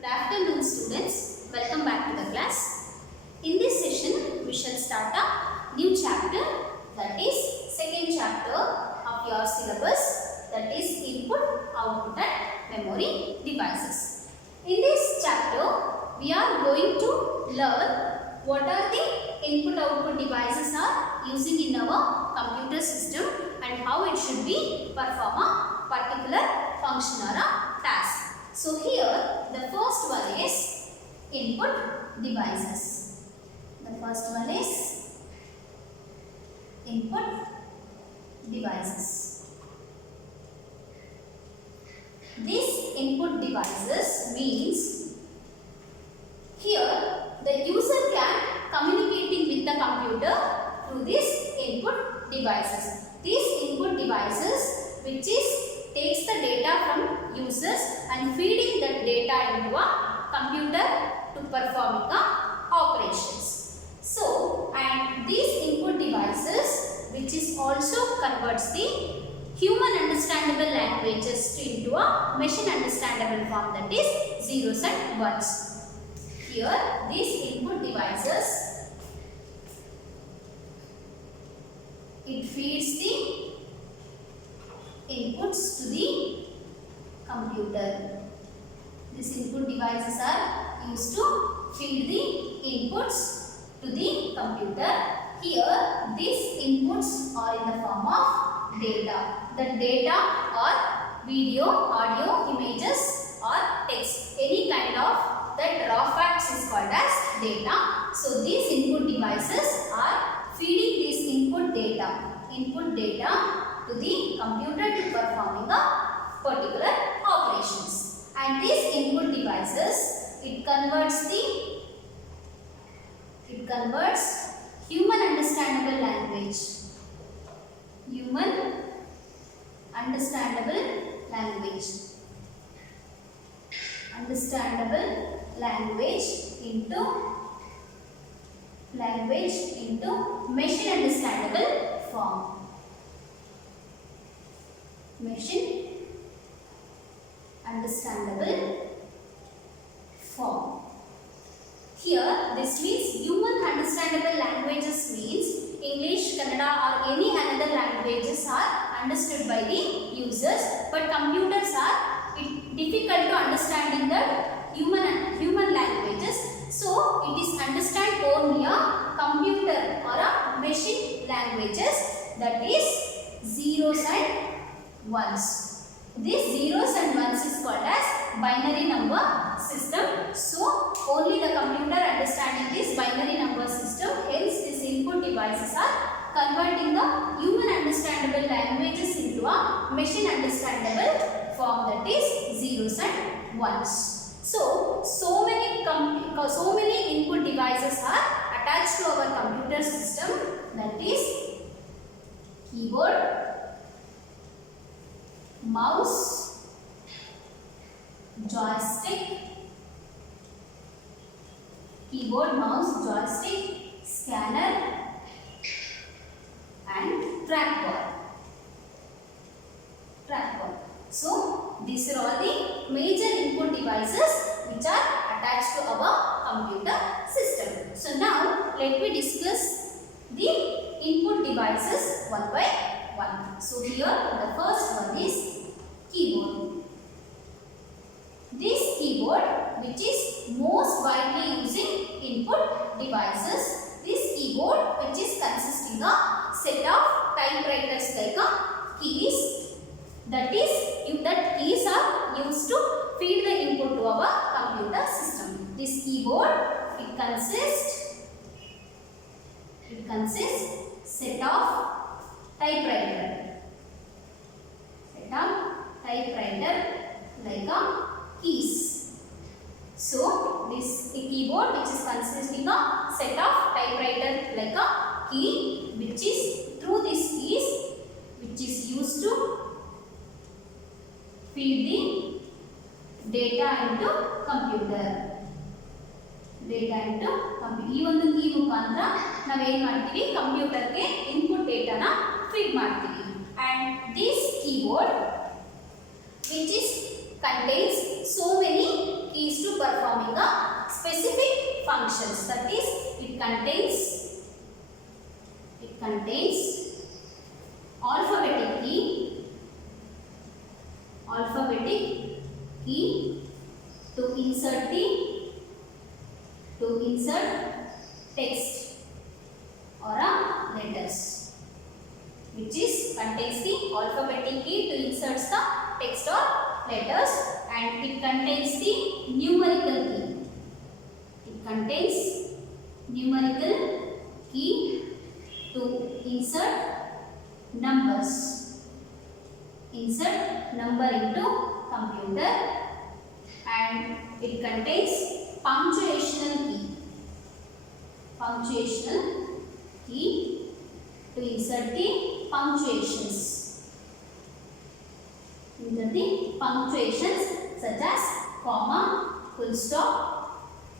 Good afternoon, students. Welcome back to the class. In this session, we shall start a new chapter, that is second chapter of your syllabus, that is input, output and memory devices. In this chapter, we are going to learn what are the input output devices are using in our computer system and how it should be perform a particular function or a task. So here the first one is input devices. The first one is input devices. These input devices means here the user can communicating with the computer through these input devices. These input devices which is takes the data from users and feeding that data into a computer to perform the operations. So, and these input devices which is also converts the human understandable languages into a machine understandable form, that is zeros and ones. Here these input devices, it feeds the inputs to the computer. These input devices are used to feed the inputs to the computer. Here these inputs are in the form of data. The data or video, audio, images or text. Any kind of that raw facts is called as data. So these input devices are feeding this input data to the computer to performing a particular operations. And these input devices, it converts human understandable language. Human understandable language. Understandable language into machine understandable form. Machine understandable form. Here this means human understandable languages means English, Kannada or any another languages are understood by the users, but computers are difficult to understand in the human languages. So it is understand only a computer or a machine languages, that is zeros and ones. These zeros and ones is called as binary number system. So only the computer understanding this binary number system. Hence these input devices are converting the human understandable languages into a machine understandable form, that is zeros and ones. So many input devices are attached to our computer system, that is keyboard, mouse, joystick, scanner and trackball. So these are all the major input devices which are attached to our computer system. So now let me discuss the input devices one by one. So here the first one is keyboard. This keyboard which is most widely using input devices. This keyboard which is consisting of set of typewriters like keys, that keys are used to feed the input to our computer system. This keyboard it consists set of typewriter like keys. So this keyboard which is consisting of set of typewriter like a key, which is through these keys which is used to feed the data into computer. ಈ ಒಂದು key ಮುಖಾಂತರ ನಾವು ಏನು ಮಾಡ್ತೀವಿ, ಕಂಪ್ಯೂಟರ್ಗೆ input ಡೇಟಾನ feed ಮಾಡ್ತೀವಿ. And this keyboard which is contains so many keys to performing a specific functions. That is, it contains alphabetic key to insert text or letters, which is contains the alphabetic key to insert the text or letters, and it contains the numerical key. It contains numerical key to insert numbers. Insert number into computer, and it contains punctuational key to insert the punctuations. Insert the punctuations such as comma, full stop,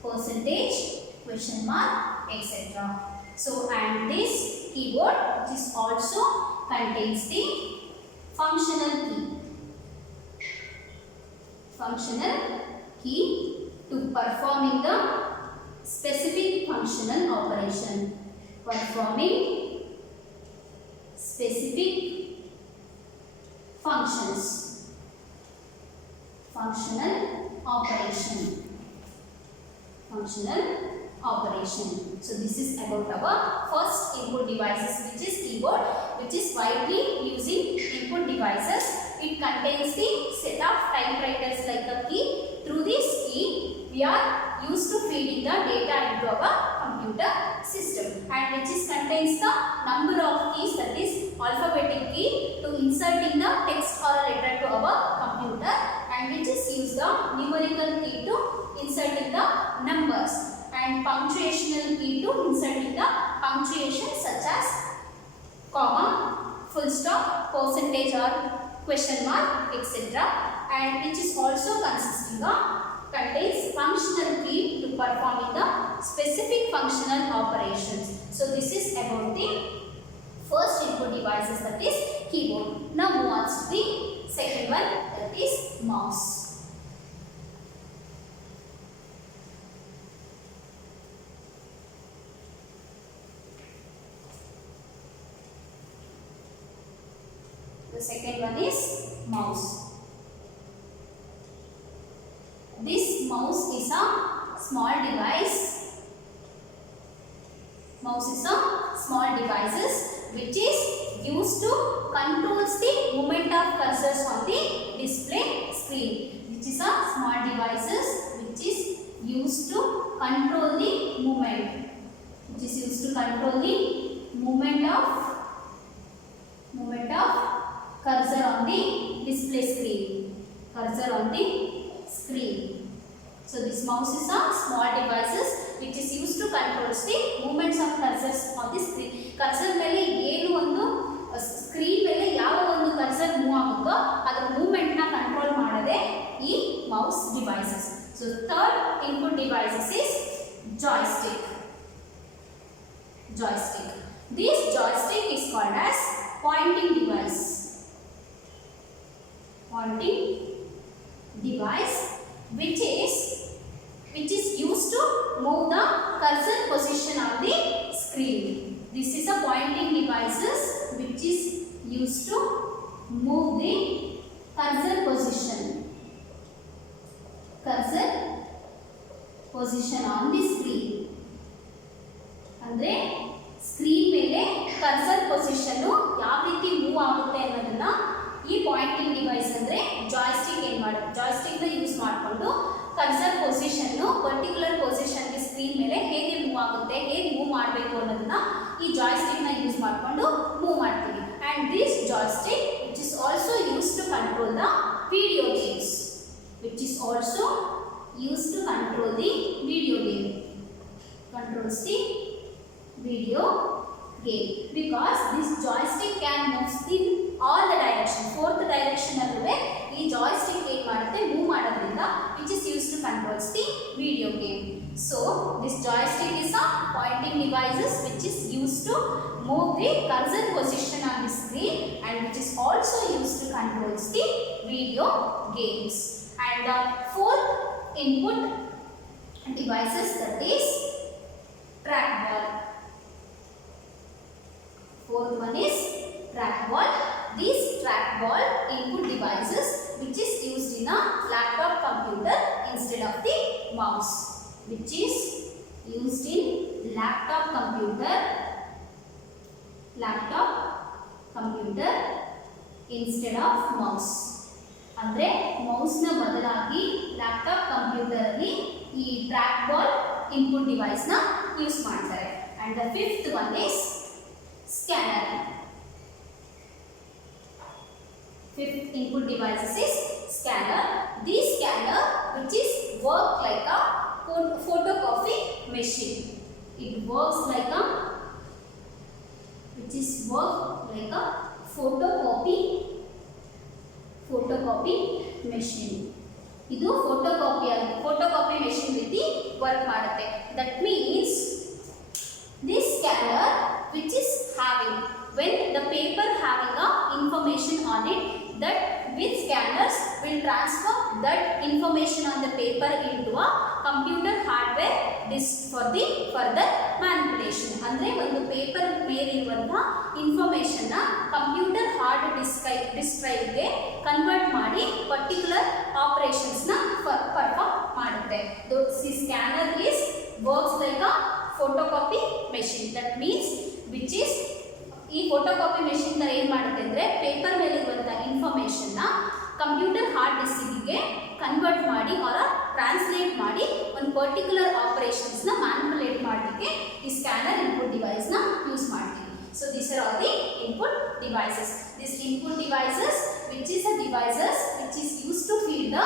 percentage, question mark, etc. So, and this keyboard, which is also contains the functional key to performing the specific functional operation. Performing specific functions. Functional operation. So this is about our first input devices, which is keyboard, which is widely using input devices. It contains the set of typewriters like a key. Through this key, we are used to feeding the data into our computer system, and which is contains the number of keys, that is alphabetic key to inserting the text or a letter to our computer, and which is use the numerical key to inserting the numbers, and punctuational key to inserting the punctuation such as comma, full stop, percentage or question mark, etc., and which is also contains functional key to performing the specific functional operations. So this is about the first input devices, that is keyboard. Now move on to the second one, that is mouse. The second one is mouse. This mouse is a small device. Mouse is a small devices which is used to controls the movement of cursors on the display screen. Which is a small devices which is used to control the movement. Which is used to control the movement of cursor on the display screen. Cursor on the screen. So this mouse is a small devices which is used to control the movements of cursors on the screen. Cursor ಮೇಲೆ ಏನು ಒಂದು screen ಮೇಲೆ ಯಾವ ಒಂದು cursor move ಆಗುತ್ತೋ ಅದರ movement ನ control ಮಾಡೋದೇ ಈ mouse devices. So third input devices is joystick. This joystick is called as pointing device. Which is used to move the cursor position on the screen. This is a pointing devices which is used to move the cursor position on the screen. ಅಂದ್ರೆ screen ಮೇಲೆ cursor position ಯಾವ ರೀತಿ move ಆಗುತ್ತೆ ಅನ್ನೋದನ್ನ ಈ Poynting device ಅಂದ್ರೆ joystick ಏನು ಮಾಡುತ್ತೆ, ಜಾಯ್ಸ್ಟಿಕ್ ನ ಯೂಸ್ ಮಾಡಿಕೊಂಡು ಕರ್ಸರ್ ಪೊಸಿಷನ್ ಪರ್ಟಿಕ್ಯುಲರ್ ಪೊಸಿಷನ್ ಗೆ ಸ್ಕ್ರೀನ್ ಮೇಲೆ ಹೇಗೆ ಮೂವ್ ಆಗುತ್ತೆ, ಹೇಗೆ ಮೂವ್ ಮಾಡಬೇಕು ಅನ್ನೋದನ್ನ ಈ ಜಾಯ್ಸ್ಟಿಕ್ ನ ಯೂಸ್ ಮಾಡಿಕೊಂಡು ಮೂವ್ ಮಾಡ್ತೀವಿ. And this joystick which is also use to control the video games. Controls the video game because this joystick can move in all the direction. Fourth direction alluve ee joystick ಏನು ಮಾಡುತ್ತೆ move ಮಾಡೋದ್ರಿಂದ which is used to controls the video game. So this joystick is a pointing devices which is used to move the cursor position on the screen and which is also used to controls the video games. And the fourth input devices, that is trackball. Fourth one is trackball. These trackball input devices which is used in a laptop computer instead of the mouse. Which is used in laptop computer instead of mouse. ಅಂದ್ರೆ mouse ನ ಬದಲಾಗಿ laptop computer ಅಲ್ಲಿ ಈ track ball input device ನ use ಮಾಡ್ತಾರೆ. And the fifth one is scanner. Fifth input device is scanner. This scanner which is work like a photocopy machine. It works like a photocopy machine. ಇದು photocopy machine ರೀತಿ work ಮಾಡುತ್ತೆ. That means this scanner which is having, when the paper having a information on it, that with scanners will transfer that information on the paper into a computer hardware disk for the further manipulation. ಅಂದ್ರೆ ಒಂದು paper ಮೇಲೆ ಇರುವಂತಹ information ನ computer hard disk drive ಗೆ convert ಮಾಡಿ particular operations ನ perform ಮಾಡುತ್ತೆ. This scanner is works like a photocopy machine. That means which is ಈ ಫೋಟೋಕಾಪಿ ಮೆಷಿನ್ ತರ ಏನು ಮಾಡುತ್ತೆ ಅಂದರೆ ಪೇಪರ್ ಮೇಲೆ ಇರುವಂತಹ ಇನ್ಫಾರ್ಮೇಷನ್ ನ ಕಂಪ್ಯೂಟರ್ ಹಾರ್ಡ್ ಡಿಸ್ಕ್ಗೆ ಕನ್ವರ್ಟ್ ಮಾಡಿ ಅವರ ಟ್ರಾನ್ಸ್ಲೇಟ್ ಮಾಡಿ ಒಂದು ಪರ್ಟಿಕ್ಯುಲರ್ ಆಪರೇಷನ್ಸ್ ನ ಮ್ಯಾನಿಪುಲೇಟ್ ಮಾಡಲಿಕ್ಕೆ ಈ ಸ್ಕ್ಯಾನರ್ ಇನ್ಪುಟ್ ಡಿವೈಸ್ ನ ಯೂಸ್ ಮಾಡ್ತೀವಿ. So these are all the input devices. These input devices which is a devices which is used to feed the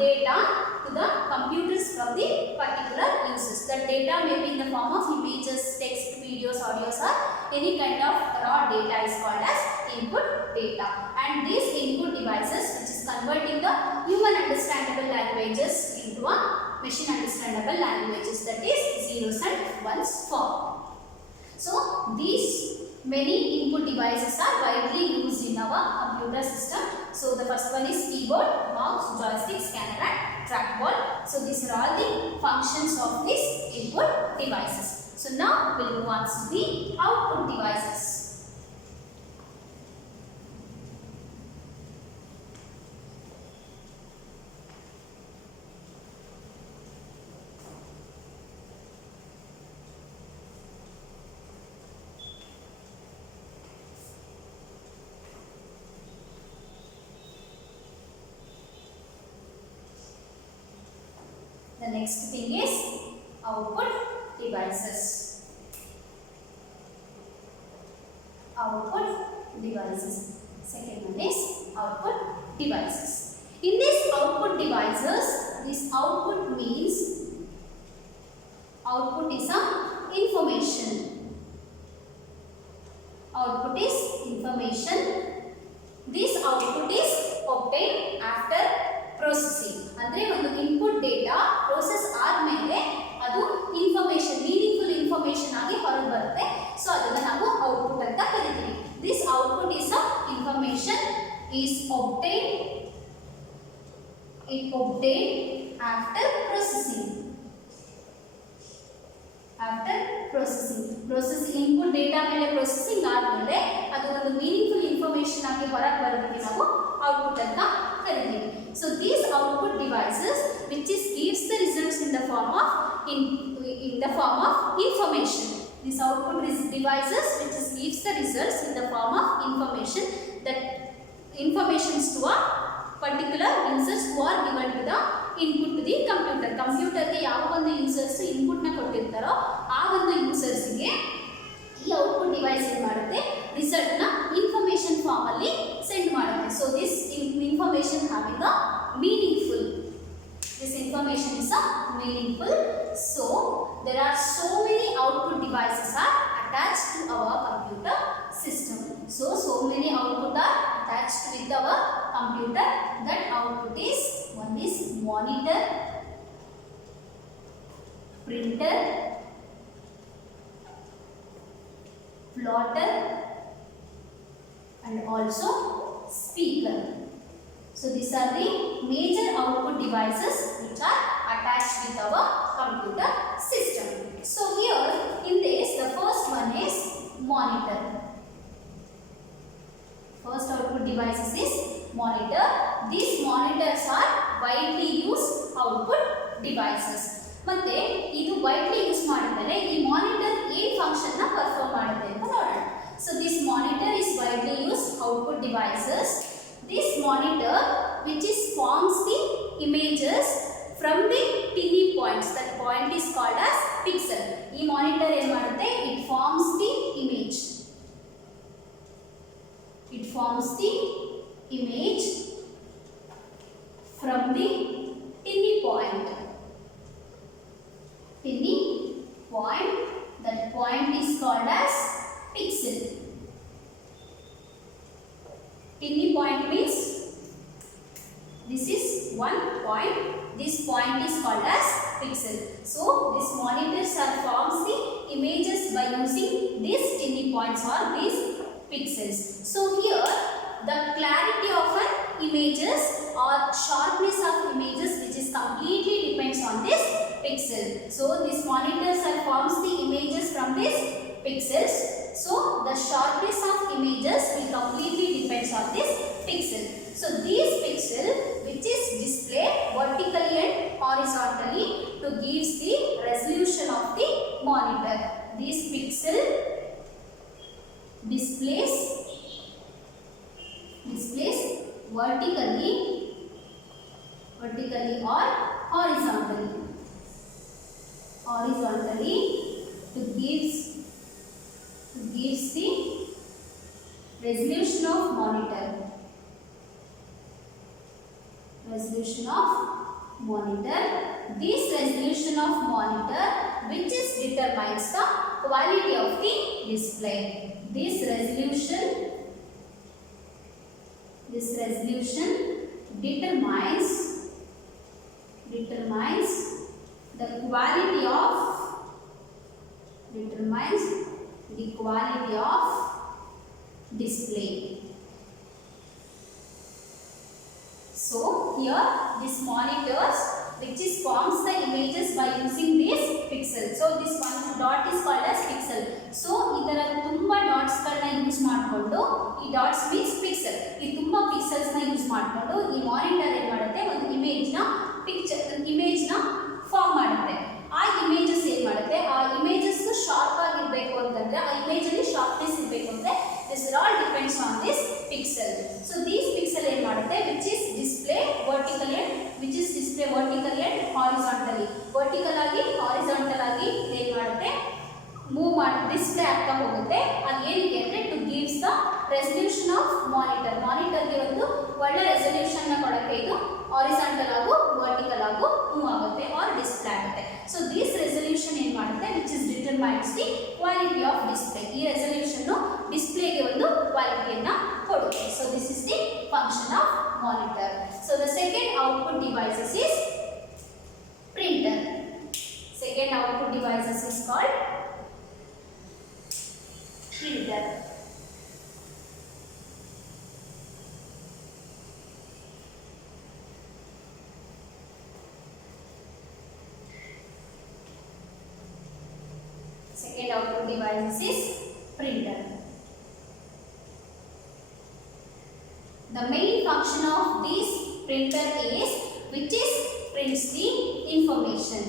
data to the computers from the particular uses. The data may be in the form of images, text, videos, audios, or any kind of raw data is called as input data. And these input devices which is converting the human understandable languages into a machine understandable languages, that is zeros and ones form. So these many input devices are widely used in our computer system. So the first one is keyboard, mouse, joystick, scanner and trackball. So these are all the functions of these input devices. So now we'll move on to the output devices. The next thing is output devices. Output devices. Second one is output devices. In these output devices, this output means output is a information. Output is information. This output is obtained after processing. ಅಂದ್ರೆ ಒಂದು input data process ಆದ್ಮೇಲೆ ಅದು information meaningful information ಆಗಿ ಹೊರಗೆ ಬರುತ್ತೆ. So ಅದನ್ನ ನಾವು output ಅಂತ ಕರಿತೀವಿ. This output is a information is obtained after processing. Input data ಮೇಲೆ ಪ್ರೊಸೆಸಿಂಗ್ ಆದ್ಮೇಲೆ ಅದು ಒಂದು ಮೀನಿಂಗ್ಫುಲ್ ಇನ್ಫಾರ್ಮೇಷನ್ ಆಗಿ ಹೊರಗೆ ಬರೋದಕ್ಕೆ ನಾವು ಔಟ್ಪುಟ್ ಅಂತ ಕರಿತೀವಿ. So these output devices which is gives the results in the form of information. These output devices which is gives the results in the form of information, that informations to a particular users who are given to the input to the computer. Computer ಗೆ ಯಾವ ಒಂದು users input ನ ಕೊಟ್ಟಿರ್ತಾರೋ ಆ ಒಂದು users ಗೆ ಈ output device ಏನು ಮಾಡುತ್ತೆ, ರಿಸಲ್ಟ್ ನ ಇನ್ಫಾರ್ಮೇಷನ್ ಫಾರ್ಮ್ ಅಲ್ಲಿ ಸೆಂಡ್ ಮಾಡುತ್ತೆ. So this information having a meaningful. This information is a meaningful. So there are so many output devices are attached to our computer system. So many output are attached with our computer. That output is one is monitor, printer, plotter and also speaker. So these are the major output devices which are attached with our computer system. So here in this, the first one is monitor. First output devices is monitor. These monitors are widely used output devices. ಮತ್ತೆ ಇದು widely use ಮಾಡಿದರೆ ಈ monitor ಏನು function ನ perform ಮಾಡುತ್ತೆ ಅಂತ ನೋಡೋಣ. So this monitor is widely used output devices. This monitor which is forms the images from the tiny points. That point is called as pixel. ಈ monitor ಏನು ಮಾಡುತ್ತೆ? It forms the image. It forms the image from the tiny point. Tiny point. That point is called as pixel. Tiny point means this is one point. This point is called as pixel. So this monitors are forms the images by using these tiny points or these pixels. So here the clarity of an images or sharpness of images which is completely depends on this pixel. So this monitors are forms the images from these pixels. So the sharpness of images will completely depends on this pixel. So these pixel which is displayed vertically and horizontally to gives the resolution of the monitor. This pixel displays vertically or horizontally to gives the resolution of monitor. Resolution of monitor. This resolution of monitor which is determines the quality of the display. This resolution determines the quality of display. So here this monitors which is forms the images by using this pixel. So this one dot is called as pixel. So ಇದರ ತುಂಬಾ dots ಗಳನ್ನ use ಮಾಡಿಕೊಂಡು ಈ dots means pixel ಈ ತುಂಬಾ pixels ನ use ಮಾಡಿಕೊಂಡು ಈ ಮಾನಿಟರ್ ಏನು ಮಾಡುತ್ತೆ ಒಂದು ಇಮೇಜ್ ನ ಫಾರ್ಮ್ ಮಾಡುತ್ತೆ. ಆ ಇಮೇಜಸ್ ಏನು ಮಾಡುತ್ತೆ ಆ ಇಮೇಜಸ್ ಶಾರ್ಪ್ ಆಗಿರಬೇಕು ಅಂತಂದ್ರೆ ಆ ಇಮೇಜ್ ಅಲ್ಲಿ ಶಾರ್ಪ್ನೆಸ್ ಇರಬೇಕು ಅಂದ್ರೆ this all depends on this pixel. So these pixel ಏನು ಮಾಡುತ್ತೆ which is display vertically and horizontally. vertical ಆಗಿ horizontal ಆಗಿ ಏನು ಮಾಡುತ್ತೆ ಮೂವ್ ಮಾಡಿ ಡಿಸ್ಪ್ಲೇ ಆಗ್ತಾ ಹೋಗುತ್ತೆ. ಅದು ಏನಕ್ಕೆ ಅಂದ್ರೆ to gives the resolution of monitor. ಮಾನಿಟರ್ಗೆ ಒಂದು ಒಳ್ಳೆ ರೆಸಲ್ಯೂಷನ್ ನ ಕೊಡಕ್ಕೆ ಇದು ಹಾರಿಜಾಂಟಲ್ ಆಗು ವರ್ಟಿಕಲ್ ಆಗು ಮೂವ್ ಆಗುತ್ತೆ ಆರ್ ಡಿಸ್ಪ್ಲೇ ಆಗುತ್ತೆ. ಸೊ ದಿಸ್ ರೆಸಲ್ಯೂಷನ್ ಏನು ಮಾಡುತ್ತೆ which is determines the quality of display. ಈ ರೆಸಲ್ಯೂಷನ್ ಡಿಸ್ಪ್ಲೇಗೆ ಒಂದು ಕ್ವಾಲಿಟಿಯನ್ನ ಕೊಡುತ್ತೆ. So this is the function of monitor. So the second output devices is printer. Second output devices is called printer. Second output device is printer. The main function of this printer is which is prints the information,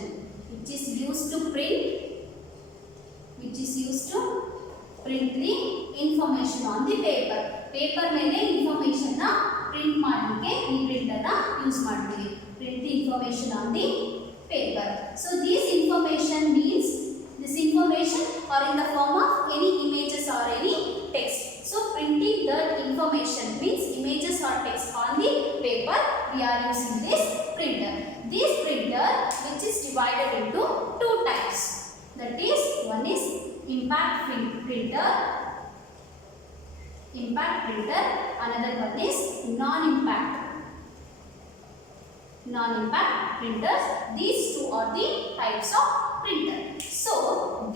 which is used to print the information on the paper. Paper ಮೇಲೆ information ನ print ಮಾಡಲಿಕ್ಕೆ ಈ printer ನ use ಮಾಡ್ತೀವಿ. Print the information on the paper. So this information are in the form of any images or any text. So printing that information means images or text on the paper. We are using this printer. This printer which is divided into two types. That is, one is impact printer, another one is non-impact printers. These two are the types of printer. So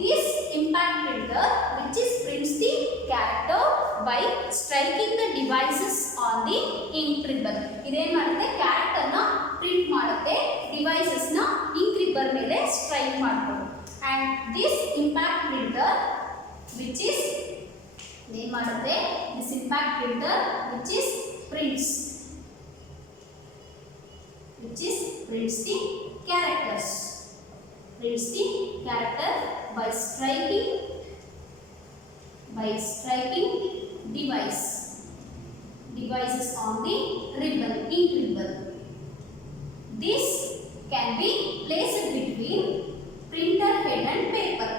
this impact printer which is prints the character by striking the devices on the ink ribbon. ಇದೇನ್ ಮಾಡುತ್ತೆ character ನ print ಮಾಡುತ್ತೆ devices ನ ink ribbon ಮೇಲೆ strike ಮಾಡ್ಕೊಂಡು. and this impact printer which is ಏನ್ ಮಾಡುತ್ತೆ this impact printer which is prints the characters by striking devices on the ribbon, ink ribbon. This can be placed between printer head and paper.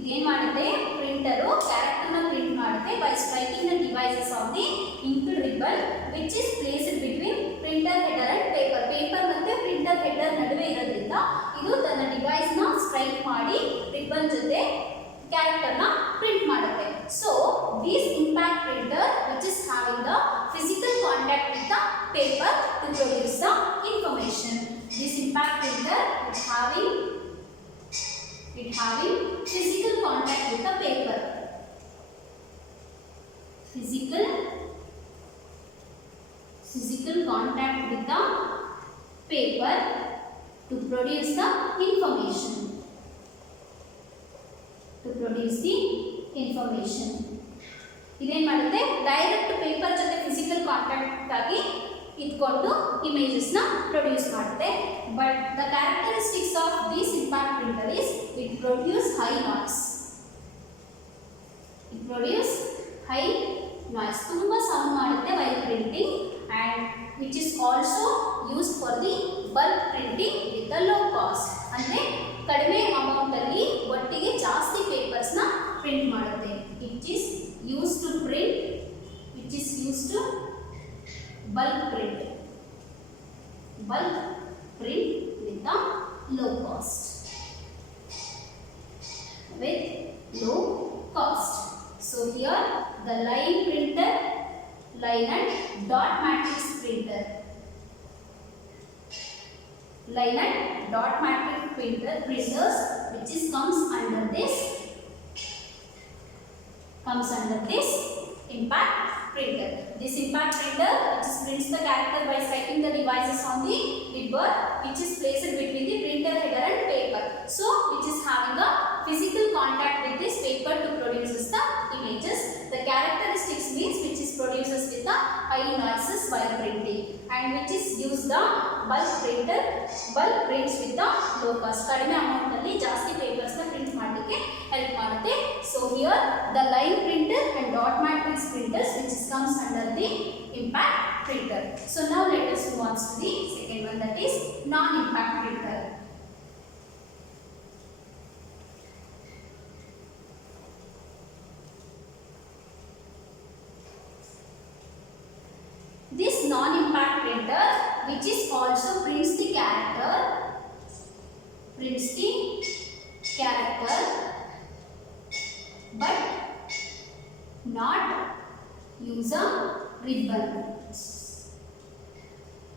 ಇದೇನ್ ಮಾಡುತ್ತೆ printer character ನ print ಮಾಡುತ್ತೆ by striking the devices on the ink ribbon which is placed between printer header and paper. Paper ಮತ್ತೆ printer header ನಡುವೆ ಇರೋದ್ರಿಂದ ಇದು ತನ್ನ device ನ ಸ್ಟ್ರೈಕ್ ಮಾಡಿ ರಿಬ್ಬನ್ ಜೊತೆ ಕ್ಯಾರೆಕ್ಟರ್ ನ ಪ್ರಿಂಟ್ ಮಾಡುತ್ತೆ. So this impact printer which is having the physical contact with the paper to produce the information. This impact printer is having physical contact with the paper. Physical contact with the paper to produce the information. ಇದೇನ್ ಮಾಡುತ್ತೆ direct paper ಜೊತೆ physical contact ಆಗಿ ಇಟ್ಕೊಂಡು images ನ produce ಮಾಡುತ್ತೆ. But the characteristics of this impact printer is it produce high noise ತುಂಬಾ sound ಮಾಡುತ್ತೆ while printing and which is also used for the bulk printing with the low cost. ಅಂದ್ರೆ ಕಡಿಮೆ amount ಅಲ್ಲಿ ಒಟ್ಟಿಗೆ ಜಾಸ್ತಿ papers ನ print ಮಾಡುತ್ತೆ. It is used to bulk print with the low cost. So here the line and dot matrix printers which is comes under this impact printer. This impact printer which is prints the character by striking the devices on the ribbon which is placed between the printer header and paper. So which is having a physical contact with this paper to produces the images. The characteristics means which is produces with the high noises while printing and which is use the bulk prints with the low cost. ಕಡಿಮೆ amount ಅಲ್ಲಿ ಜಾಸ್ತಿ papers ನ print ಮಾಡಲಿಕ್ಕೆ help ಮಾಡುತ್ತೆ. So here the line printer and dot matrix printers which comes under the impact printer. So now let us move on to the second one, that is non-impact printer. This non-impact printer which is also prints the character but not use a ribbon.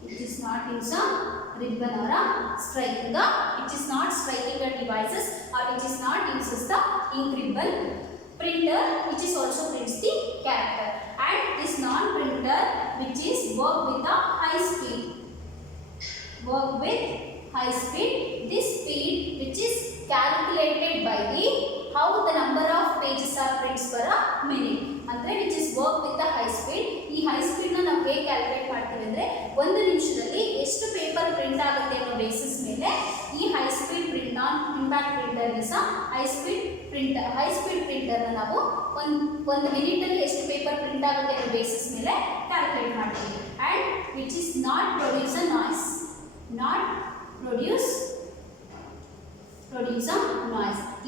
It is not use a ribbon or a striking the, it is not striking the devices or it is not uses the ink ribbon. Printer which is also prints the character, and this non-printer which is work with the high speed. This speed which is calculated by the how the number of pages are prints per a minute. ಅಂದ್ರೆ which is work with the high speed. ಈ high speed ನ ನಾವು ಹೇಗೆ calculate ಮಾಡ್ತೀವಿ ಅಂದ್ರೆ ಒಂದು ನಿಮಿಷದಲ್ಲಿ ಎಷ್ಟು ಪೇಪರ್ ಪ್ರಿಂಟ್ ಆಗುತ್ತೆ ಅನ್ನೋ ಬೇಸಿಸ್ ಮೇಲೆ ಈ ಹೈ ಸ್ಪೀಡ್ ಪ್ರಿಂಟ್ ನಾನ್ ಇಂಪ್ಯಾಕ್ಟ್ ಪ್ರಿಂಟರ್ ಗೆ ಸಹ ಹೈ ಸ್ಪೀಡ್ ಪ್ರಿಂಟರ್ ನ ನಾವು ಒಂದು ಮಿನಿಟ್ ಅಲ್ಲಿ ಎಷ್ಟು ಪೇಪರ್ ಪ್ರಿಂಟ್ ಆಗುತ್ತೆ ಅನ್ನೋ ಬೇಸಿಸ್ ಮೇಲೆ ಕ್ಯಾಲ್ಕುಲೇಟ್ ಮಾಡ್ತೀವಿ. and which is not produce a noise.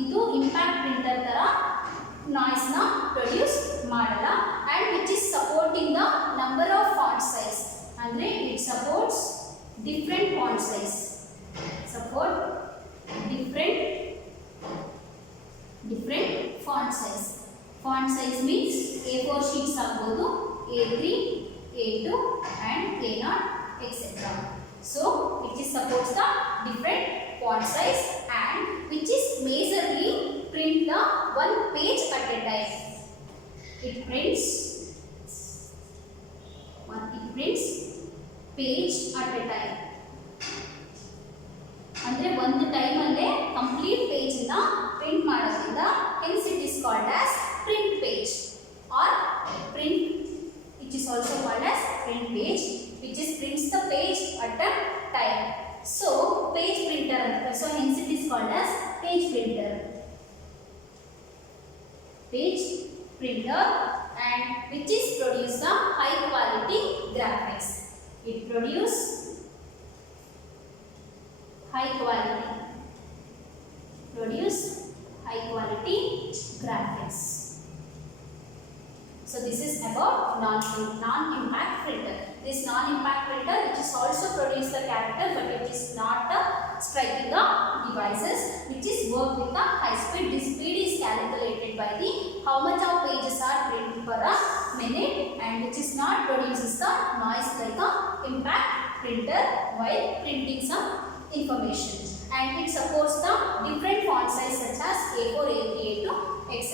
ಇದು ಇಂಪ್ಯಾಕ್ಟ್ ಪ್ರಿಂಟರ್ ತರ ನಾಯ್ಸ್ ನ ಪ್ರೊಡ್ಯೂಸ್ ಮಾಡಲ್ಲ. and which is supporting the number of font size. ಅಂದ್ರೆ it supports different font size. Font size means A4 sheets ಆಗಬಹುದು, A3, A2 and A0 etc. So it is supports the different font size and which is majorly print the one page at a time. It prints page at a time. ಅಂದ್ರೆ ಒಂದು time ಅಲ್ಲೇ complete page ಅನ್ನ print ಮಾಡೋದ್ರಿಂದ hence it is called as print page or print, which is also called as print page, which is prints the page at a time. So page printer, so hence it is called as page printer. Page printer, and which is produce the high quality graphics. It produce high quality graphics. So this is about non-impact printer. This non-impact printer, which is also produce the character, but it is not striking the devices, which is work with the high speed. This speed is calculated by the how much of pages are printed per a minute, and which is not produces the noise like a impact printer while printing some information. And it supports the different font size such as A4, A3, A2, etc.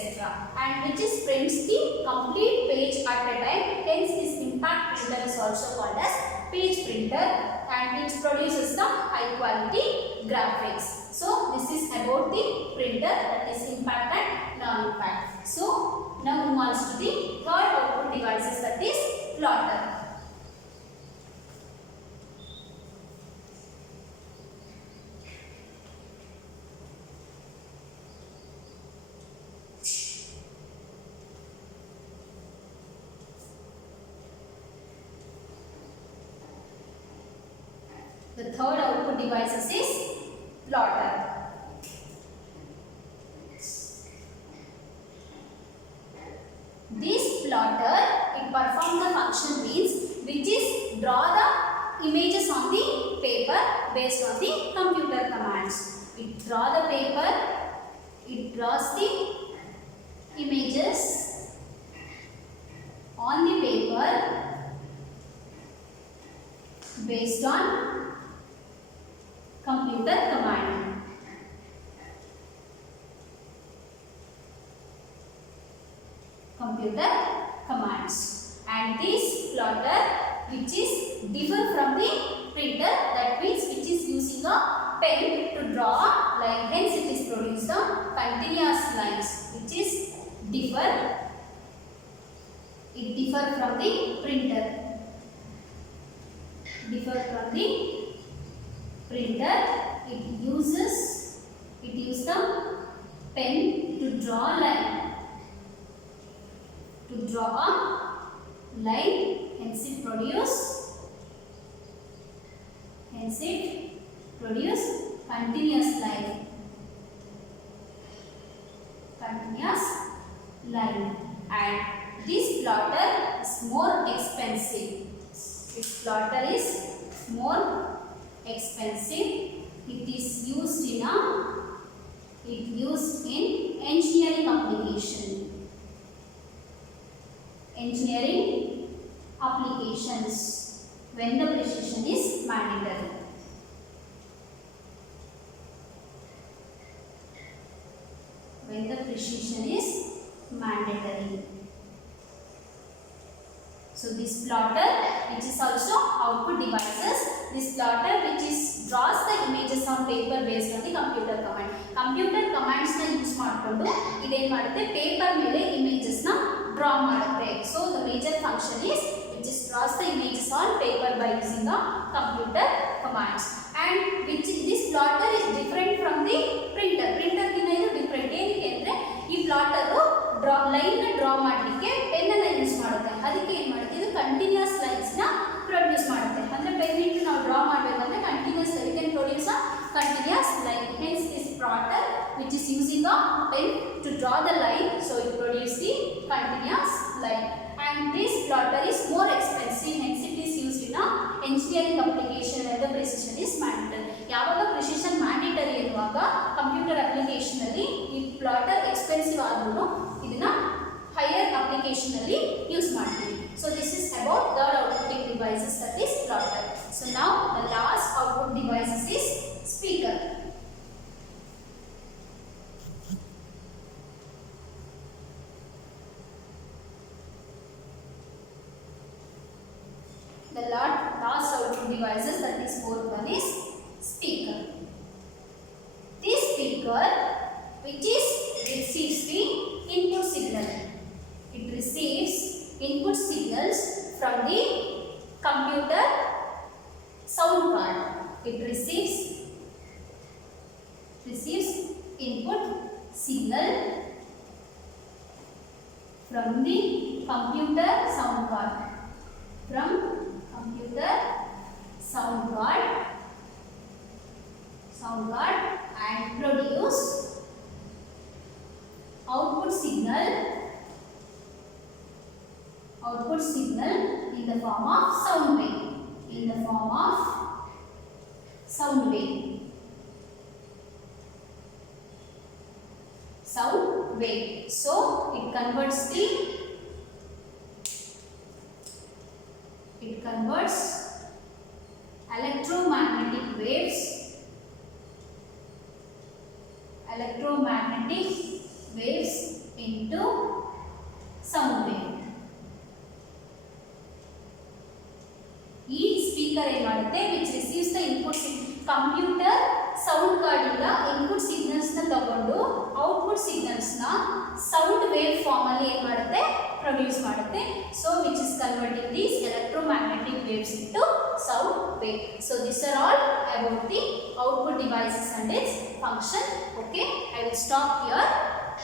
And which is prints the complete page at a time. Hence this impact printer is also called as page printer, and it produces the high quality graphics. So this is about the printer, that is impact and non-impact. So now move on to the third output devices, that is plotter. The third output devices is plotter. This plotter, it performs the function means which is draw the images on the paper based on the computer commands. It draw the paper, it draws the images on the paper based on computer command. Computer commands. And this plotter, which is differ from the printer, that means which is using a pen to draw line, hence it is produced the continuous lines, which is differ. It differ from the printer. Differ from the printer. It uses the pen to draw line. To draw a line, hence it produce continuous line. And this plotter is more expensive. This plotter is more expensive. It is used in engineering applications when the precision is mandatory. So this plotter, which is also output devices, this plotter which is draws the images on paper based on the computer command. Computer commands na use ಮಾಡಿಕೊಂಡು ಇದೇನು ಮಾಡುತ್ತೆ, paper ಮೇಲೆ images ನ draw ಮಾಡುತ್ತೆ. So the major function is which is draws the images on paper by using the computer commands. And which this plotter is different from the printer. Printer ಗಿಂತ ಇದು different. ಏನಕ್ಕೆ ಅಂದ್ರೆ ಈ plotter line ನ draw ಮಾಡಲಿಕ್ಕೆ pen ಅನ್ನ use ಮಾಡುತ್ತೆ. ಅದಕ್ಕೆ ಏನು ಮಾಡುತ್ತೆ, ಇದು ಕಂಟಿನ್ಯೂಸ್ ಲೈನ್ಸ್ ನ ಪ್ರೊಡ್ಯೂಸ್ ಮಾಡುತ್ತೆ. ಅಂದ್ರೆ ಪೆನ್ ಇಟ್ಟು ನಾವು ಡ್ರಾ ಮಾಡಬೇಕಂದ್ರೆ continuous we can produce a continuous line. Hence this plotter which is using a pen to draw the line, so it produces the continuous line. And this plotter is more expensive, hence it is used in a engineering application where the precision is mandatory. ಯಾವಾಗ precision mandatory ಇರುವಾಗ computer application ಅಲ್ಲಿ ಈ plotter expensive ಆದ್ರೂ ಇದನ್ನ higher application ಅಲ್ಲಿ use ಮಾಡ್ತೀವಿ. So this is about third outputting devices, that is plotter. So now the last output devices is speaker. the last output devices, that is fourth one, is speaker. This speaker, which receives the input signal. It receives input signals from the computer sound card. It receives input signal from the computer sound card. From computer sound card and produce output signal in the form of sound wave. So it converts electromagnetic waves into sound wave. E speaker which receives the input computer sound card input signals na tagondu output signals na sound wave form alli produce ಮಾಡುತ್ತೆ. So which is converting these electromagnetic waves into sound wave. So these are all about the output devices and its function. Okay, I will stop here.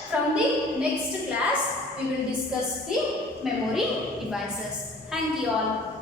From the next class we will discuss the memory devices. Thank you all.